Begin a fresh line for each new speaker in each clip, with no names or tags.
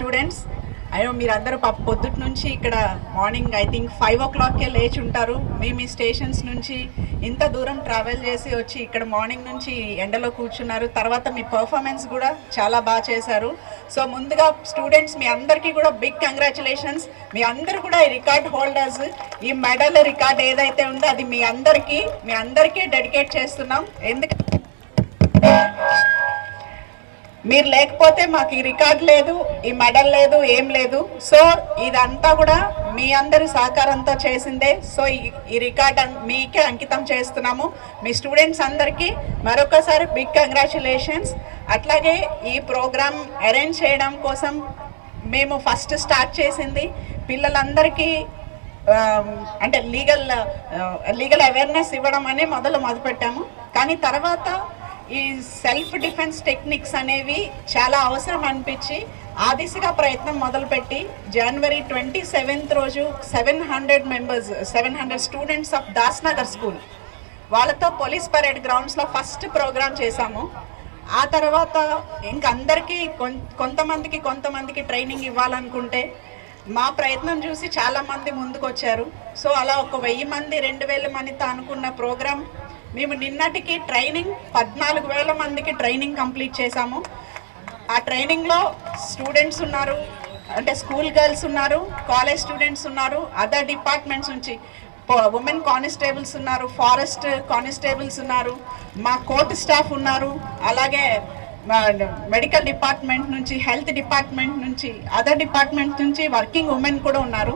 Students అయ్యో మీరందరూ పాప పొద్దుటి నుంచి ఇక్కడ మార్నింగ్ ఐ థింక్ ఫైవ్ ఓ క్లాక్కే లేచి ఉంటారు. మీ మీ స్టేషన్స్ నుంచి ఇంత దూరం ట్రావెల్ చేసి వచ్చి ఇక్కడ మార్నింగ్ నుంచి ఎండలో కూర్చున్నారు. తర్వాత మీ పర్ఫార్మెన్స్ కూడా చాలా బాగా చేశారు. సో ముందుగా స్టూడెంట్స్ మీ అందరికీ కూడా బిగ్ కంగ్రాచులేషన్స్ మీ అందరూ కూడా ఈ రికార్డ్ హోల్డర్స్ ఈ మెడల్ రికార్డ్ ఏదైతే ఉందో అది మీ అందరికీ మీ అందరికీ డెడికేట్ చేస్తున్నాం. ఎందుకంటే మీరు లేకపోతే మాకు ఈ రికార్డ్ లేదు ఈ మెడల్ లేదు ఏం లేదు. సో ఇదంతా కూడా మీ అందరి సహకారంతో చేసిందే. సో ఈ- ఈ రికార్డ్ అన్- మీకే అంకితం చేస్తున్నాము. మీ స్టూడెంట్స్ అందరికీ మరొకసారి బిగ్ కంగ్రాచులేషన్స్. అట్లాగే ఈ ప్రోగ్రామ్ అరేంజ్ చేయడం కోసం మేము ఫస్ట్ స్టార్ట్ చేసింది. పిల్లలందరికీ అంటే లీగల్ లీగల్ అవేర్నెస్ ఇవ్వడం అనే మొదలు మొదలుపెట్టాము. కానీ తర్వాత ఈ సెల్ఫ్ డిఫెన్స్ టెక్నిక్స్ అనేవి చాలా అవసరం అనిపించి ఆ దిశగా ప్రయత్నం మొదలుపెట్టి జనవరి ట్వంటీ సెవెంత్ రోజు seven hundred members seven hundred students of Dasnagar school వాళ్ళతో పోలీస్ పరేడ్ గ్రౌండ్స్లో ఫస్ట్ ప్రోగ్రామ్ చేశాము. ఆ తర్వాత ఇంక అందరికీ కొంతమందికి కొంతమందికి ట్రైనింగ్ ఇవ్వాలనుకుంటే మా ప్రయత్నం చూసి చాలామంది ముందుకు వచ్చారు సో అలా ఒక వెయ్యి మంది రెండు వేల మందితో అనుకున్న ప్రోగ్రామ్ మేము నిన్నటికి ట్రైనింగ్ పద్నాలుగు వేల మందికి ట్రైనింగ్ కంప్లీట్ చేశాము. ఆ ట్రైనింగ్లో స్టూడెంట్స్ ఉన్నారు అంటే స్కూల్ గర్ల్స్ ఉన్నారు కాలేజ్ స్టూడెంట్స్ ఉన్నారు అదర్ డిపార్ట్మెంట్స్ నుంచి ఉమెన్ కానిస్టేబుల్స్ ఉన్నారు ఫారెస్ట్ కానిస్టేబుల్స్ ఉన్నారు మా కోర్టు స్టాఫ్ ఉన్నారు అలాగే మెడికల్ డిపార్ట్మెంట్ నుంచి హెల్త్ డిపార్ట్మెంట్ నుంచి అదర్ డిపార్ట్మెంట్ నుంచి వర్కింగ్ ఉమెన్ కూడా ఉన్నారు.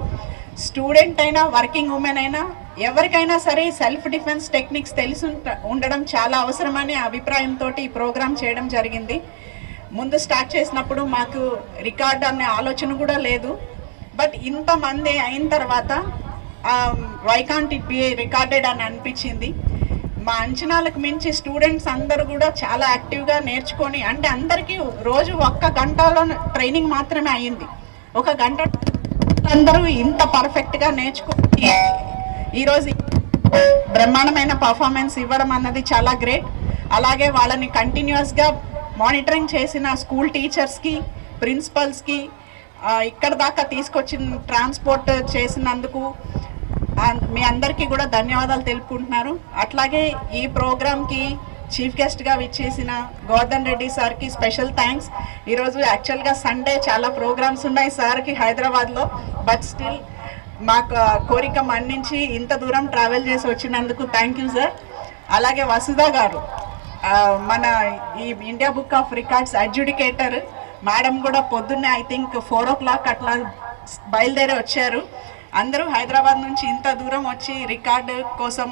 స్టూడెంట్ అయినా వర్కింగ్ ఉమెన్ అయినా ఎవరికైనా సరే సెల్ఫ్ డిఫెన్స్ టెక్నిక్స్ తెలిసి ఉండడం చాలా అవసరమనే అభిప్రాయంతో ఈ ప్రోగ్రామ్ చేయడం జరిగింది. ముందు స్టార్ట్ చేసినప్పుడు మాకు రికార్డ్ అనే ఆలోచన కూడా లేదు. బట్ ఇంతమంది అయిన తర్వాత why can't it be recorded అని అనిపించింది. మా అంచనాలకు మించి స్టూడెంట్స్ అందరూ కూడా చాలా యాక్టివ్గా నేర్చుకొని అంటే అందరికీ రోజు ఒక్క గంటలో ట్రైనింగ్ మాత్రమే అయ్యింది ఒక గంట అందరూ ఇంత పర్ఫెక్ట్గా నేర్చుకొని ఈరోజు బ్రహ్మాండమైన పర్ఫార్మెన్స్ ఇవ్వడం అన్నది చాలా గ్రేట్ అలాగే వాళ్ళని కంటిన్యూస్గా మానిటరింగ్ చేసిన స్కూల్ టీచర్స్కి ప్రిన్సిపల్స్కి ఇక్కడ దాకా తీసుకొచ్చిన ట్రాన్స్పోర్ట్ చేసినందుకు మీ అందరికీ కూడా ధన్యవాదాలు తెలుపుకుంటున్నారు. అట్లాగే ఈ ప్రోగ్రామ్కి చీఫ్ గెస్ట్గా విచ్చేసిన గోవర్ధన్ రెడ్డి సార్కి స్పెషల్ థ్యాంక్స్ ఈరోజు యాక్చువల్గా సండే చాలా ప్రోగ్రామ్స్ ఉన్నాయి సార్కి హైదరాబాద్లో బట్ స్టిల్ మాకు కోరిక మన్నించి ఇంత దూరం ట్రావెల్ చేసి వచ్చినందుకు థ్యాంక్ యూ సార్ అలాగే వసుధా గారు మన ఈ India book of records adjudicator madam కూడా పొద్దున్నే I think four o'clock అట్లా బయలుదేరి వచ్చారు. అందరూ హైదరాబాద్ నుంచి ఇంత దూరం వచ్చి రికార్డు కోసం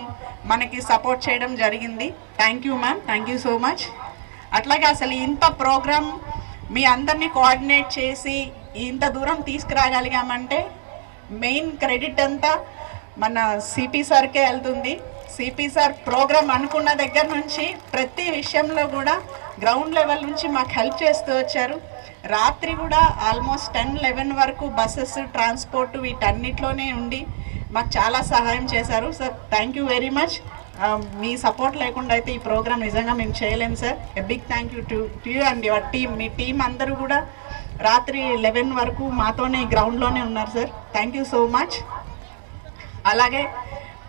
మనకి సపోర్ట్ చేయడం జరిగింది. Thank you ma'am thank you so much అట్లాగే అసలు ఇంత ప్రోగ్రామ్ మీ అందరినీ కోఆర్డినేట్ చేసి ఇంత దూరం తీసుకురాగలిగామంటే మెయిన్ క్రెడిట్ అంతా మన సిపి సార్కే వెళ్తుంది. సిపి సార్ ప్రోగ్రామ్ అనుకున్న దగ్గర నుంచి ప్రతి విషయంలో కూడా గ్రౌండ్ లెవెల్ నుంచి మాకు హెల్ప్ చేస్తూ వచ్చారు. రాత్రి కూడా ఆల్మోస్ట్ టెన్ లెవెన్ వరకు బస్సెస్ ట్రాన్స్పోర్ట్ వీటన్నిటిలోనే ఉండి మాకు చాలా సహాయం చేశారు. Sir thank you very much. Me support లేకుండా అయితే ఈ ప్రోగ్రామ్ నిజంగా మేము చేయలేము sir. A big thank you to you and your team me team అందరూ కూడా రాత్రి లెవెన్ వరకు మాతోనే గ్రౌండ్లోనే ఉన్నారు sir thank you so much అలాగే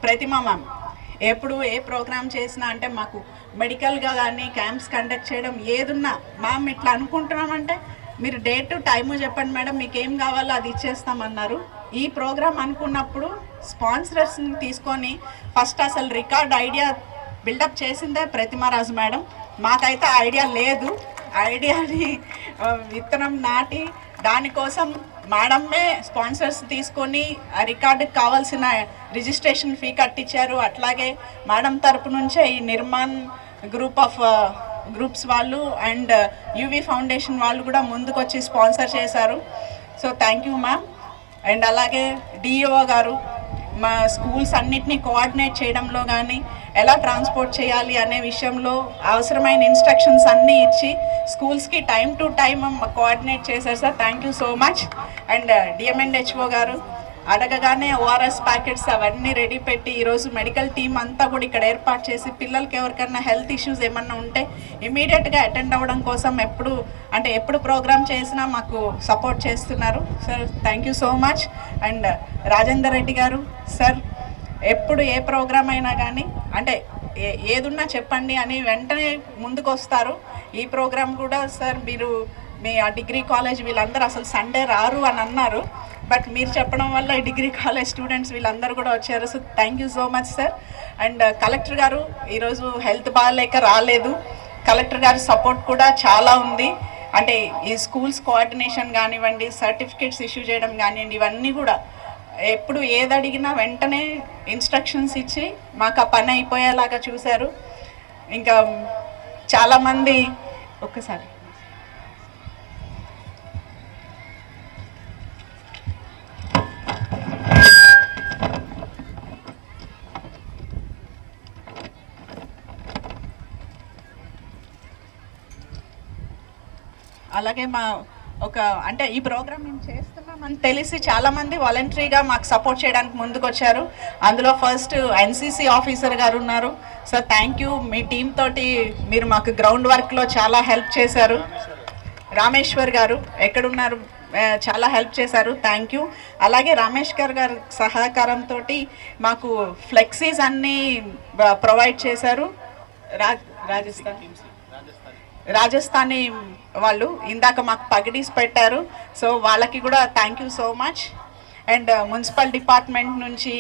ప్రతిమ మ్యామ్ ఎప్పుడు ఏ ప్రోగ్రామ్ చేసినా అంటే మాకు మెడికల్గా కానీ క్యాంప్స్ కండక్ట్ చేయడం ఏదున్నా మ్యామ్ ఇట్లా అనుకుంటున్నామంటే మీరు డేట్ టైము చెప్పండి మేడం మీకు ఏం కావాలో అది ఇచ్చేస్తామన్నారు. ఈ ప్రోగ్రామ్ అనుకున్నప్పుడు స్పాన్సరర్స్ని తీసుకొని ఫస్ట్ అసలు రికార్డ్ ఐడియా బిల్డప్ చేసిందే ప్రతిమారాజు మేడం. మాకైతే ఐడియా లేదు. ఐడియాని విత్తనం నాటి దానికోసం మేడమ్మే స్పాన్సర్స్ తీసుకొని ఆ రికార్డుకి కావాల్సిన రిజిస్ట్రేషన్ ఫీ కట్టించారు. అట్లాగే మేడం తరపు నుంచే ఈ నిర్మాణ్ గ్రూప్ ఆఫ్ గ్రూప్స్ వాళ్ళు అండ్ యూవి ఫౌండేషన్ వాళ్ళు కూడా ముందుకొచ్చి స్పాన్సర్ చేశారు. So thank you ma'am. And అలాగే డిఈఓ గారు మా స్కూల్స్ అన్నిటినీ కోఆర్డినేట్ చేయడంలో కానీ ఎలా ట్రాన్స్పోర్ట్ చేయాలి అనే విషయంలో అవసరమైన ఇన్స్ట్రక్షన్స్ అన్నీ ఇచ్చి స్కూల్స్కి టైం టు టైం కోఆర్డినేట్ చేశారు sir. Thank you so much. And DMNHO గారు అడగగానే ఓఆర్ఎస్ ప్యాకెట్స్ అవన్నీ రెడీ పెట్టి ఈరోజు మెడికల్ టీం అంతా కూడా ఇక్కడ ఏర్పాటు చేసి పిల్లలకి ఎవరికైనా హెల్త్ ఇష్యూస్ ఏమన్నా ఉంటే ఇమీడియట్గా అటెండ్ అవ్వడం కోసం ఎప్పుడు అంటే ఎప్పుడు ప్రోగ్రామ్ చేసినా మాకు సపోర్ట్ చేస్తున్నారు. Sir thank you so much and Rajender Reddy గారు సార్ ఎప్పుడు ఏ ప్రోగ్రామ్ అయినా కానీ అంటే ఏ ఏదున్నా చెప్పండి అని వెంటనే ముందుకు వస్తారు. ఈ ప్రోగ్రామ్ కూడా సార్ మీరు మీ ఆ డిగ్రీ కాలేజ్ వీళ్ళందరూ అసలు సండే రారు అని అన్నారు. బట్ మీరు చెప్పడం వల్ల డిగ్రీ కాలేజ్ స్టూడెంట్స్ వీళ్ళందరూ కూడా వచ్చారు. So thank you so much sir and collector గారు ఈరోజు హెల్త్ బాగాలేక రాలేదు. కలెక్టర్ గారి సపోర్ట్ కూడా చాలా ఉంది. అంటే ఈ స్కూల్స్ కోఆర్డినేషన్ కానివ్వండి సర్టిఫికేట్స్ ఇష్యూ చేయడం కానివ్వండి ఇవన్నీ కూడా ఎప్పుడు ఏది అడిగినా వెంటనే ఇన్స్ట్రక్షన్స్ ఇచ్చి మాకు ఆ పని అయిపోయేలాగా చూశారు. ఇంకా చాలామంది ఒక్కసారి. అలాగే మా ఒక అంటే ఈ ప్రోగ్రామ్ మేము చేస్తున్నామని తెలిసి చాలా మంది వాలంటరీగా మాకు సపోర్ట్ చేయడానికి ముందుకు వచ్చారు అందులో ఫస్ట్ ఎన్సీసీ ఆఫీసర్ గారు ఉన్నారు. Sir thank you. Me team తోటి మీరు మాకు గ్రౌండ్ వర్క్లో చాలా హెల్ప్ చేశారు. రామేశ్వర్ గారు ఎక్కడున్నారు? చాలా హెల్ప్ చేశారు. Thank you. అలాగే రామేశ్వర్ గారి సహకారంతో మాకు ఫ్లెక్సీస్ అన్నీ ప్రొవైడ్ చేశారు. రాజస్థాన్. రాజస్థానీ వాళ్ళు ఇందాక మాకు పగిడీస్ పెట్టారు. సో వాళ్ళకి కూడా thank you so much and municipal department నుంచి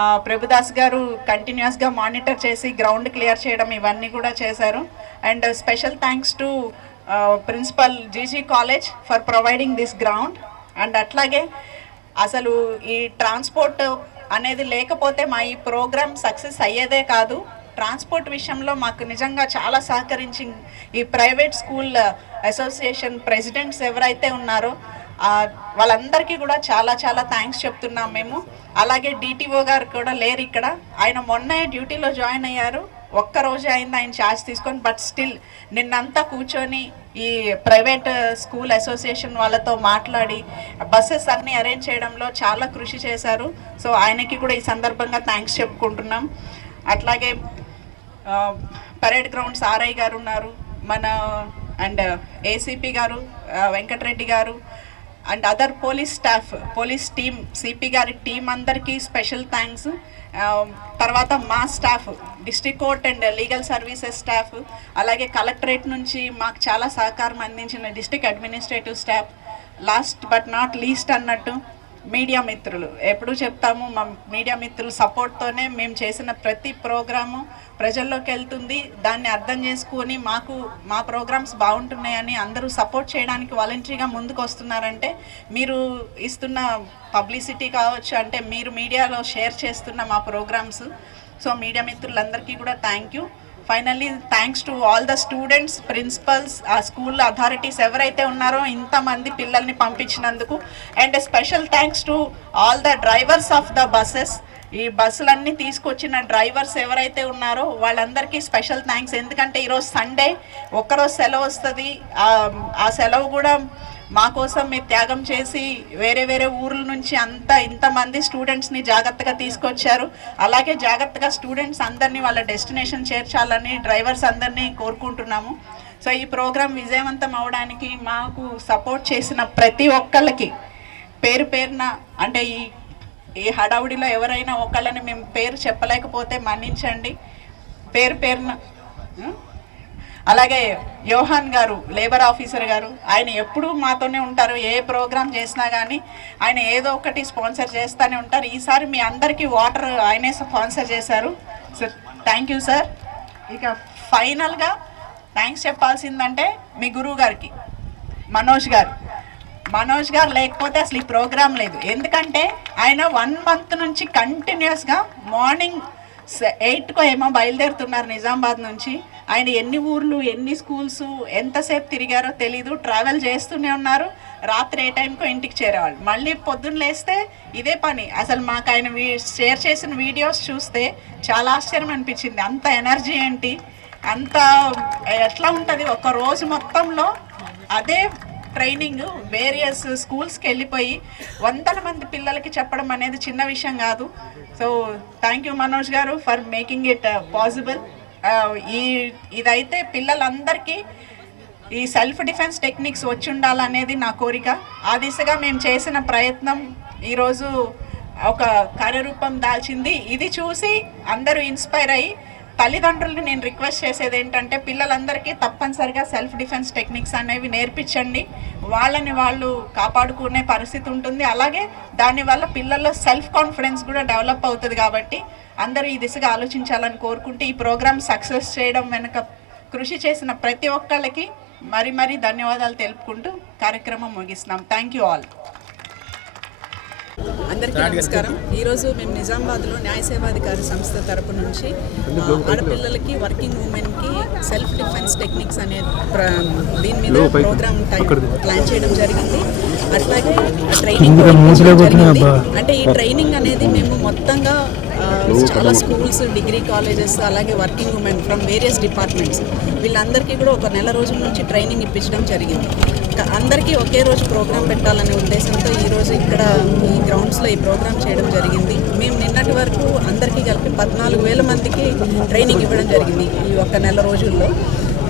uh, ప్రభుదాస్ గారు కంటిన్యూస్గా మానిటర్ చేసి గ్రౌండ్ క్లియర్ చేయడం ఇవన్నీ కూడా చేశారు. And special thanks to principal GG college for providing this ground and అట్లాగే అసలు ఈ ట్రాన్స్పోర్ట్ అనేది లేకపోతే మా ఈ ప్రోగ్రామ్ సక్సెస్ అయ్యేదే కాదు. ట్రాన్స్పోర్ట్ విషయంలో మాకు నిజంగా చాలా సహకరించి ఈ ప్రైవేట్ స్కూల్ అసోసియేషన్ ప్రెసిడెంట్స్ ఎవరైతే ఉన్నారో వాళ్ళందరికీ కూడా చాలా చాలా థ్యాంక్స్ చెప్తున్నాం మేము. అలాగే డిటిఓ గారు కూడా లేరు ఇక్కడ. ఆయన మొన్నే డ్యూటీలో జాయిన్ అయ్యారు. ఒక్క రోజే అయింది ఆయన ఛార్జ్ తీసుకొని బట్ స్టిల్ నిన్నంతా కూర్చొని ఈ ప్రైవేట్ స్కూల్ అసోసియేషన్ వాళ్ళతో మాట్లాడి బస్సెస్ అన్నీ అరేంజ్ చేయడంలో చాలా కృషి చేశారు. సో ఆయనకి కూడా ఈ సందర్భంగా థ్యాంక్స్ చెప్పుకుంటున్నాం. అట్లాగే పరేడ్ గ్రౌండ్స్ ఆర్ఐ గారు ఉన్నారు మన అండ్ ఏసీపీ గారు వెంకటరెడ్డి గారు and other police staff police team CP గారి టీం అందరికీ స్పెషల్ థ్యాంక్స్. తర్వాత మా staff district court and legal services staff అలాగే కలెక్టరేట్ నుంచి మాకు చాలా సహకారం అందించిన district administrative staff. Last but not least అన్నట్టు మీడియా మిత్రులు. ఎప్పుడు చెప్తాము మా మీడియా మిత్రుల సపోర్ట్తోనే మేము చేసిన ప్రతి ప్రోగ్రాము ప్రజల్లోకి వెళ్తుంది. దాన్ని అర్థం చేసుకొని మాకు మా ప్రోగ్రామ్స్ బాగుంటున్నాయని అందరూ సపోర్ట్ చేయడానికి వాలంటరీగా ముందుకు వస్తున్నారంటే మీరు ఇస్తున్న పబ్లిసిటీ కావచ్చు అంటే మీరు మీడియాలో షేర్ చేస్తున్న మా ప్రోగ్రామ్స్. సో మీడియా మిత్రులందరికీ కూడా thank you finally thanks to all the students principals ఆ స్కూల్ అథారిటీస్ ఎవరైతే ఉన్నారో ఇంతమంది పిల్లల్ని పంపించినందుకు. And special thanks to all the drivers of the buses ఈ బస్సులన్నీ తీసుకొచ్చిన డ్రైవర్స్ ఎవరైతే ఉన్నారో వాళ్ళందరికీ స్పెషల్ థ్యాంక్స్ ఎందుకంటే ఈరోజు సండే ఒక్కరోజు సెలవు వస్తుంది. ఆ- ఆ సెలవు కూడా మా కోసం మీరు త్యాగం చేసి వేరే వేరే ఊర్ల నుంచి అంత ఇంతమంది స్టూడెంట్స్ని జాగ్రత్తగా తీసుకొచ్చారు. అలాగే జాగ్రత్తగా స్టూడెంట్స్ అందరినీ వాళ్ళ డెస్టినేషన్ చేర్చాలని డ్రైవర్స్ అందరినీ కోరుకుంటున్నాము. సో ఈ ప్రోగ్రాం విజయవంతం అవడానికి మాకు సపోర్ట్ చేసిన ప్రతి ఒక్కళ్ళకి పేరు పేరున అంటే ఈ ఈ హడావుడిలో ఎవరైనా ఒకళ్ళని మేము పేరు చెప్పలేకపోతే మన్నించండి. పేరు పేరున అలాగే యోహాన్ గారు లేబర్ ఆఫీసర్ గారు ఆయన ఎప్పుడూ మాతోనే ఉంటారు ఏ ప్రోగ్రామ్ చేసినా కానీ ఆయన ఏదో ఒకటి స్పాన్సర్ చేస్తూనే ఉంటారు. ఈసారి మీ అందరికీ వాటర్ ఆయనే స్పాన్సర్ చేశారు. Sir thank you sir. ఇక ఫైనల్గా థ్యాంక్స్ చెప్పాల్సిందంటే మీ గురువు గారికి మనోజ్ గారు. మనోజ్ గారు లేకపోతే అసలు ఈ ప్రోగ్రామ్ లేదు. ఎందుకంటే ఆయన వన్ మంత్ నుంచి కంటిన్యూస్గా మార్నింగ్ ఎయిట్కో ఏమో బయలుదేరుతున్నారు నిజామాబాద్ నుంచి. ఆయన ఎన్ని ఊర్లు ఎన్ని స్కూల్స్ ఎంతసేపు తిరిగారో తెలీదు. ట్రావెల్ చేస్తూనే ఉన్నారు. రాత్రి ఏ టైంకో ఇంటికి చేరేవాళ్ళు. మళ్ళీ పొద్దున్న లేస్తే ఇదే పని. అసలు మాకు ఆయన వీ- షేర్ చేసిన వీడియోస్ చూస్తే చాలా ఆశ్చర్యం అనిపించింది. అంత ఎనర్జీ ఏంటి? అంత ఎట్లా ఉంటుంది? ఒక రోజు మొత్తంలో అదే
ట్రైనింగ్ వేరియస్ స్కూల్స్కి వెళ్ళిపోయి వందల మంది పిల్లలకి చెప్పడం అనేది చిన్న విషయం కాదు. సో థ్యాంక్ యూ మనోజ్ గారు ఫర్ మేకింగ్ ఇట్ పాసిబుల్ ఈ ఇదైతే పిల్లలందరికీ ఈ సెల్ఫ్ డిఫెన్స్ టెక్నిక్స్ వచ్చి ఉండాలనేది నా కోరిక. ఆ దిశగా మేము చేసిన ప్రయత్నం ఈరోజు ఒక కార్యరూపం దాల్చింది. ఇది చూసి అందరూ ఇన్స్పైర్ అయ్యి తల్లిదండ్రులను నేను రిక్వెస్ట్ చేసేది ఏంటంటే పిల్లలందరికీ తప్పనిసరిగా సెల్ఫ్ డిఫెన్స్ టెక్నిక్స్ అనేవి నేర్పించండి. వాళ్ళని వాళ్ళు కాపాడుకునే పరిస్థితి ఉంటుంది. అలాగే దానివల్ల పిల్లల్లో సెల్ఫ్ కాన్ఫిడెన్స్ కూడా డెవలప్ అవుతుంది కాబట్టి అందరూ ఈ దిశగా ఆలోచించాలని కోరుకుంటూ ఈ ప్రోగ్రామ్ సక్సెస్ చేయడం వెనుక కృషి చేసిన ప్రతి ఒక్కళ్ళకి మరి మరి ధన్యవాదాలు తెలుపుకుంటూ కార్యక్రమం ముగిస్తున్నాం. థ్యాంక్ యూ ఆల్
అందరికీ నమస్కారం. ఈరోజు మేము నిజామాబాద్లో న్యాయ సేవాధికారి సంస్థ తరపు నుంచి ఆడపిల్లలకి వర్కింగ్ ఉమెన్కి సెల్ఫ్ డిఫెన్స్ టెక్నిక్స్ అనే ప్ర- దీని మీద ప్రోగ్రామ్ టైం ప్లాన్ చేయడం జరిగింది. అట్లాగే ట్రైనింగ్ అంటే ఈ ట్రైనింగ్ అనేది మేము మొత్తంగా చాలా స్కూల్స్ డిగ్రీ కాలేజెస్ అలాగే working women from various departments వీళ్ళందరికీ కూడా ఒక నెల రోజుల నుంచి ట్రైనింగ్ ఇప్పించడం జరిగింది. అందరికీ ఒకే రోజు ప్రోగ్రామ్ పెట్టాలనే ఉద్దేశంతో ఈ రోజు ఇక్కడ ఈ గ్రౌండ్స్లో ఈ ప్రోగ్రామ్ చేయడం జరిగింది. మేము నిన్నటి వరకు అందరికీ కలిపి పద్నాలుగు వేల మందికి ట్రైనింగ్ ఇవ్వడం జరిగింది ఈ ఒక్క నెల రోజుల్లో.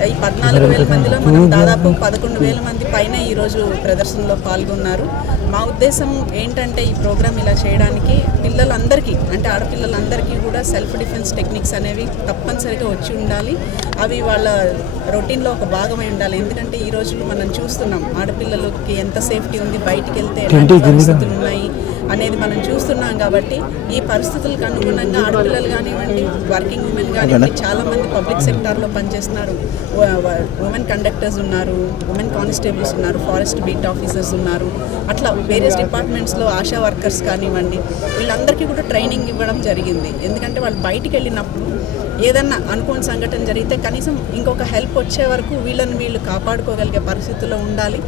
ఈ పద్నాలుగు వేల మందిలో మనం దాదాపు పదకొండు వేల మంది పైన ఈరోజు ప్రదర్శనలో పాల్గొన్నారు. మా ఉద్దేశం ఏంటంటే ఈ ప్రోగ్రామ్ ఇలా చేయడానికి పిల్లలందరికీ అంటే ఆడపిల్లలందరికీ కూడా సెల్ఫ్ డిఫెన్స్ టెక్నిక్స్ అనేవి తప్పనిసరిగా వచ్చి ఉండాలి. అవి వాళ్ళ రొటీన్లో ఒక భాగమై ఉండాలి. ఎందుకంటే ఈ రోజు మనం చూస్తున్నాం ఆడపిల్లలకి ఎంత సేఫ్టీ ఉంది బయటికి వెళ్తే ఎలాంటి పరిస్థితులు ఉన్నాయి అనేది మనం చూస్తున్నాం కాబట్టి ఈ పరిస్థితులకు అనుగుణంగా ఆడపిల్లలు కానివ్వండి వర్కింగ్ ఉమెన్ కానివ్వండి చాలా మంది పబ్లిక్ సెక్టార్లో పనిచేస్తున్నారు. ఉమెన్ కండక్టర్స్ ఉన్నారు ఉమెన్ కానిస్టేబుల్స్ ఉన్నారు ఫారెస్ట్ బీట్ ఆఫీసర్స్ ఉన్నారు. అట్లా వేరియస్ డిపార్ట్మెంట్స్లో ఆశా వర్కర్స్ కానివ్వండి వీళ్ళందరికీ కూడా ట్రైనింగ్ ఇవ్వడం జరిగింది. ఎందుకంటే వాళ్ళు బయటికి వెళ్ళినప్పుడు ఏదన్నా అనుకోని సంఘటన జరిగితే కనీసం ఇంకొక హెల్ప్ వచ్చే వరకు వీళ్ళని వీళ్ళు కాపాడుకోగలిగే పరిస్థితుల్లో ఉండాలి.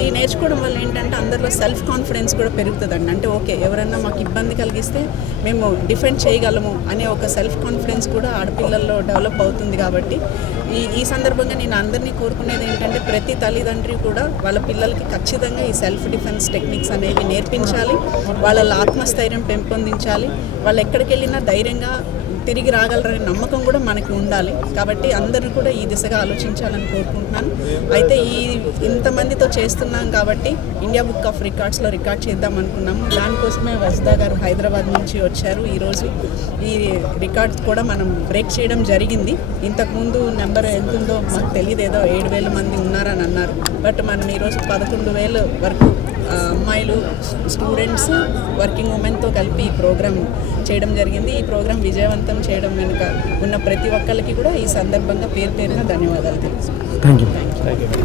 ఈ నేర్చుకోవడం వల్ల ఏంటంటే అందరిలో సెల్ఫ్ కాన్ఫిడెన్స్ కూడా పెరుగుతుందండి. అంటే ఓకే ఎవరైనా మాకు ఇబ్బంది కలిగిస్తే మేము డిఫెండ్ చేయగలము అనే ఒక సెల్ఫ్ కాన్ఫిడెన్స్ కూడా ఆడపిల్లల్లో డెవలప్ అవుతుంది కాబట్టి ఈ ఈ సందర్భంగా నేను అందరినీ కోరుకునేది ఏంటంటే ప్రతి తల్లిదండ్రి కూడా వాళ్ళ పిల్లలకి ఖచ్చితంగా ఈ సెల్ఫ్ డిఫెన్స్ టెక్నిక్స్ అనేవి నేర్పించాలి. వాళ్ళ ఆత్మస్థైర్యం పెంపొందించాలి. వాళ్ళు ఎక్కడికి వెళ్ళినా ధైర్యంగా తిరిగి రాగలరనే నమ్మకం కూడా మనకి ఉండాలి. కాబట్టి అందరూ కూడా ఈ దిశగా ఆలోచించాలని కోరుకుంటున్నాను. అయితే ఈ ఇంతమందితో చేస్తున్నాం కాబట్టి ఇండియా బుక్ ఆఫ్ రికార్డ్స్లో రికార్డ్ చేద్దాం అనుకున్నాం దానికోసమే వసుదా గారు హైదరాబాద్ నుంచి వచ్చారు. ఈరోజు ఈ రికార్డ్ కూడా మనం బ్రేక్ చేయడం జరిగింది. ఇంతకుముందు నెంబర్ ఎంత ఉందో మాకు తెలియదు ఏదో ఏడు వేల మంది ఉన్నారని అన్నారు. బట్ మనం ఈరోజు పదకొండు వేలు వరకు అమ్మాయిలు స్టూడెంట్స్ వర్కింగ్ ఉమెన్తో కలిపి ఈ ప్రోగ్రామ్ చేయడం జరిగింది. ఈ ప్రోగ్రామ్ విజయవంతం చేయడం వెనుక ఉన్న ప్రతి ఒక్కరికి కూడా ఈ సందర్భంగా పేరు పేరున ధన్యవాదాలు తెలుసు.
Thank you